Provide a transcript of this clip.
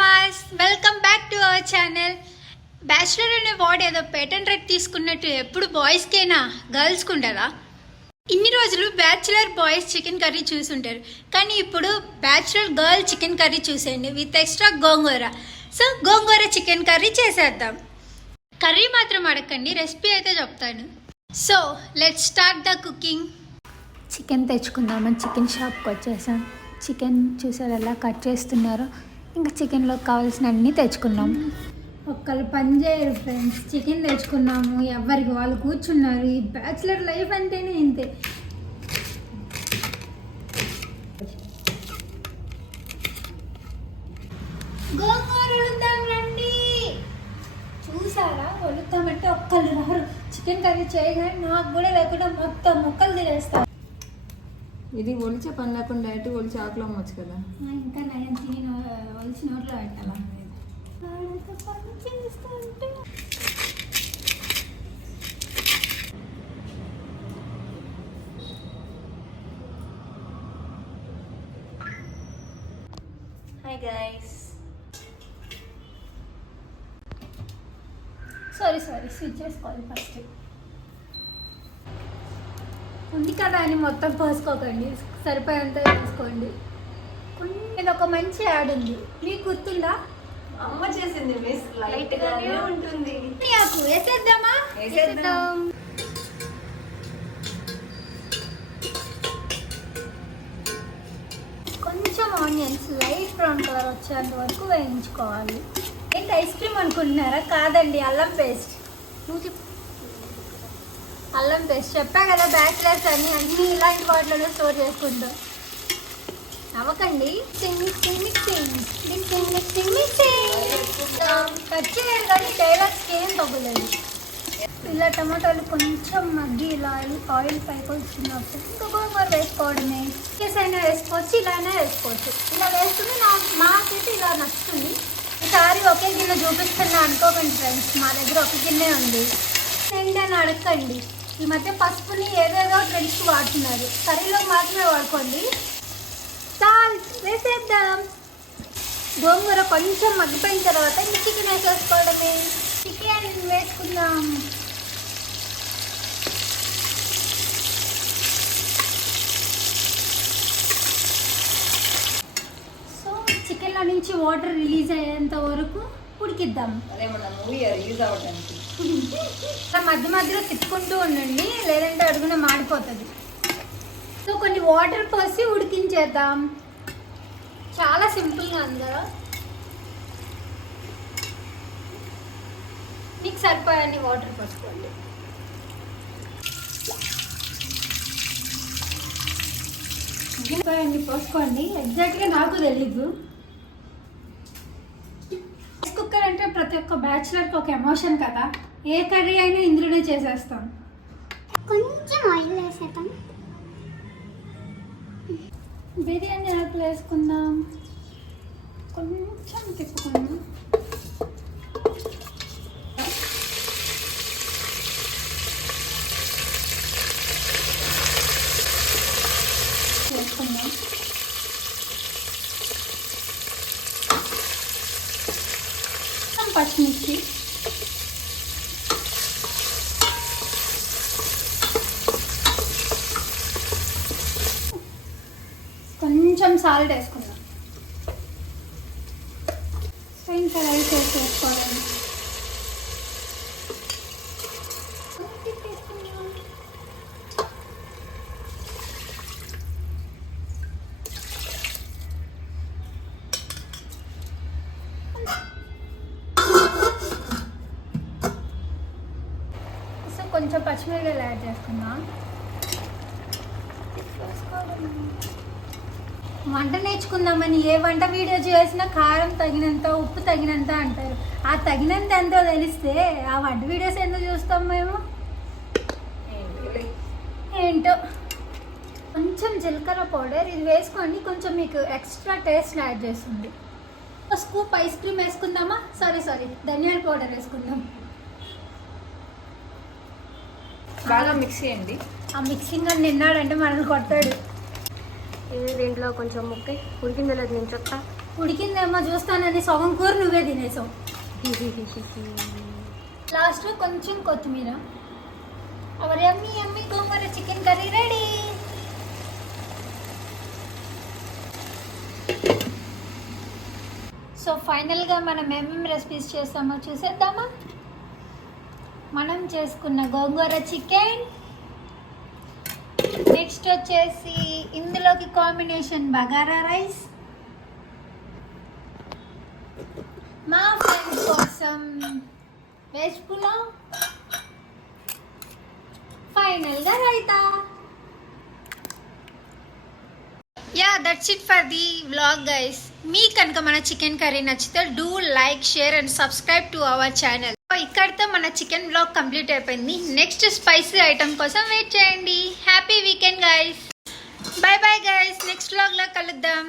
Mass welcome back to our channel. Bachelor అనే word ఏదో patent right తీసుకున్నట్టు ఎప్పుడు బాయ్స్కేనా గర్ల్స్కి ఉంటుందా? ఇన్ని రోజులు బ్యాచులర్ బాయ్స్ చికెన్ కర్రీ చూసుంటారు, కానీ ఇప్పుడు బ్యాచులర్ గర్ల్ చికెన్ కర్రీ చూసేయండి with extra gongura. So gongura chicken curry చేసేద్దాం. కర్రీ మాత్రం అడగండి, రెసిపీ అయితే చెప్తాను. So let's start the cooking. Chicken తెచ్చుకుందామని చికెన్ షాప్కి వచ్చేసాం. చికెన్ చూసారు ఎలా కట్ చేస్తున్నారో. ఇంకా చికెన్లో కావాల్సిన అన్నీ తెచ్చుకున్నాం. ఒక్కళ్ళు పని చేయరు ఫ్రెండ్స్. చికెన్ తెచ్చుకున్నాము, ఎవరికి వాళ్ళు కూర్చున్నారు. ఈ బ్యాచులర్ లైఫ్ అంటేనే ఇంతే. గోంగూర వలుద్దాం రండి. చూసారా, వలుద్దామంటే ఒక్కళ్ళు రారు. చికెన్ కర్రీ చేయగానే నాకు కూడా లేకుండా మొత్తం ముక్కలు తినేస్తాను. ఇది ఒలిచే పని లేకుండా డైరెక్ట్ ఒలిచి ఆకులు అమ్మొచ్చు కదా. ఇంకా నయం తిని ఒలిచి నోట్లో పెట్టాలా? Hi guys. సారీ స్విచ్ చేసుకోవాలి ఫస్ట్. ఉంది కదా అని మొత్తం పోసుకోకండి, సరిపోయేంత వేసుకోండి. ఇది ఒక మంచి యాడ్ ఉంది, మీకు గుర్తుందా? అమ్మ చేసింది మిస్, లైట్ గానే ఉంటుంది. వేసేద్దామా? వేసేద్దాం. కొంచెం ఆనియన్స్ లైట్ బ్రౌన్ కలర్ వచ్చేంత వరకు వేయించుకోవాలి. ఏంటి ఐస్ క్రీమ్ అనుకుంటున్నారా? కాదండి, అల్లం పేస్ట్. అల్లం పేస్ట్ చెప్పా కదా, బ్యాచిలర్స్ అని అన్నీ ఇలాంటి వాటిలోనే స్టోర్ చేసుకుంటాం. నవ్వకండి. కట్ చేయాలి కానీ డైలాగ్స్కి ఏం తగ్గలేదు. ఇలా టమాటాలు కొంచెం మగ్గి ఇలా ఆయిల్ పైకి వచ్చినప్పుడు ఇంకా గోంగూర వేసుకోవడమే. అయినా వేసుకోవచ్చు, ఇలా అయినా వేసుకోవచ్చు. ఇలా వేసుకుని మాకైతే ఇలా నచ్చుతుంది. ఈసారి ఒకే గిన్నె చూపిస్తున్నా అనుకోకండి ఫ్రెండ్స్, మా దగ్గర ఒక గిన్నె ఉంది. ఏంటని అడగండి. ఈ మధ్య పసుపుని ఏదేదో ట్రెండ్స్కి వాడుతున్నారు, కర్రీలో మాత్రమే వాడుకోండి. సాల్ట్ వేసేద్దాం. గోంగూర కొంచెం మగ్గిపోయిన తర్వాత ఇంకా చికెన్ వేసేసుకోవడమే. చికెన్ వేసుకుందాం. సో చికెన్లో నుంచి వాటర్ రిలీజ్ అయ్యేంత వరకు ఉడికిద్దాం. మధ్య మధ్యలో తిప్పుకుంటూ ఉండండి, లేదంటే అడుగున మాడిపోతుంది. సో కొన్ని వాటర్ పోసి ఉడికించేద్దాం. చాలా సింపుల్గా ఉంది కదా. మీకు సరిపోయాన్ని వాటర్ పోసుకోండి. సరిపోయాన్ని పోసుకోండి. ఎగ్జాక్ట్గా నాకు తెలీదు. కుక్కర్ అంటే ప్రతి ఒక్క బ్యాచులర్కి ఒక ఎమోషన్ కదా. ఏ కర్రీ అయినా ఇందులోనే చేసేస్తాం. కొంచెం ఆయిల్ వేసేద్దాం. బిర్యానీ ఆకులు వేసుకుందాం. కొంచెం తిప్పుకుందాం. వేసుకుందాం. పచ్చిమిర్చి, కొంచెం సాల్ట్ వేసుకుందాం. ఇంకా రైస్ వేసుకోవడం. కొంచెం పచ్చిమిరపకాయలు యాడ్ చేసుకుందాం. వంట నేర్చుకుందామని ఏ వంట వీడియో చేసినా కారం తగినంత, ఉప్పు తగినంత అంటారు. ఆ తగినంత ఎంతో తెలిస్తే ఆ వంట వీడియోస్ ఎందుకు చూస్తాం మేము? ఏంటో. కొంచెం జీలకర్ర పౌడర్ ఇది వేసుకోండి, కొంచెం మీకు ఎక్స్ట్రా టేస్ట్ యాడ్ చేస్తుంది. స్కూప్ ఐస్ క్రీమ్ వేసుకుందామా? సారీ ధనియాల పౌడర్ వేసుకుందాం. బాగా మిక్స్ చేయండి. ఆ మిక్సింగ్ అని నిన్నాడంటే మనల్ని కొట్టాడు. దీంట్లో కొంచెం ముక్క ఉడికిందో లేదు నేను చెప్తా. ఉడికిందేమో చూస్తానని సగం కూర నువ్వే తినేసావు. లాస్ట్లో కొంచెం కొత్తిమీర. అవర్ యమ్మీ యమ్మీ గోంగూర చికెన్ కర్రీ రెడీ. సో ఫైనల్గా మనం ఏమేమి రెసిపీస్ చేస్తామో చూసేద్దామా. మనం చేసుకున్న గోంగూర చికెన్, నెక్స్ట్ వచ్చేసి ఇందులోకి కాంబినేషన్ బగారా రైస్, మా ఫ్రెండ్స్ కోసం వెజ్ పులావ్, ఫైనల్గా raita. Yeah that's it for the vlog guys. మీ కనుక మన చికెన్ కర్రీ నచ్చితే do like, share and subscribe to our channel. ఇక్కడితో మన చికెన్ వ్లాగ్ కంప్లీట్ అయిపోయింది. నెక్స్ట్ స్పైసీ ఐటమ్ కోసం వెయిట్ చేయండి. Happy weekend guys. Bye bye guys, next వ్లాగ్లో కలుద్దాం.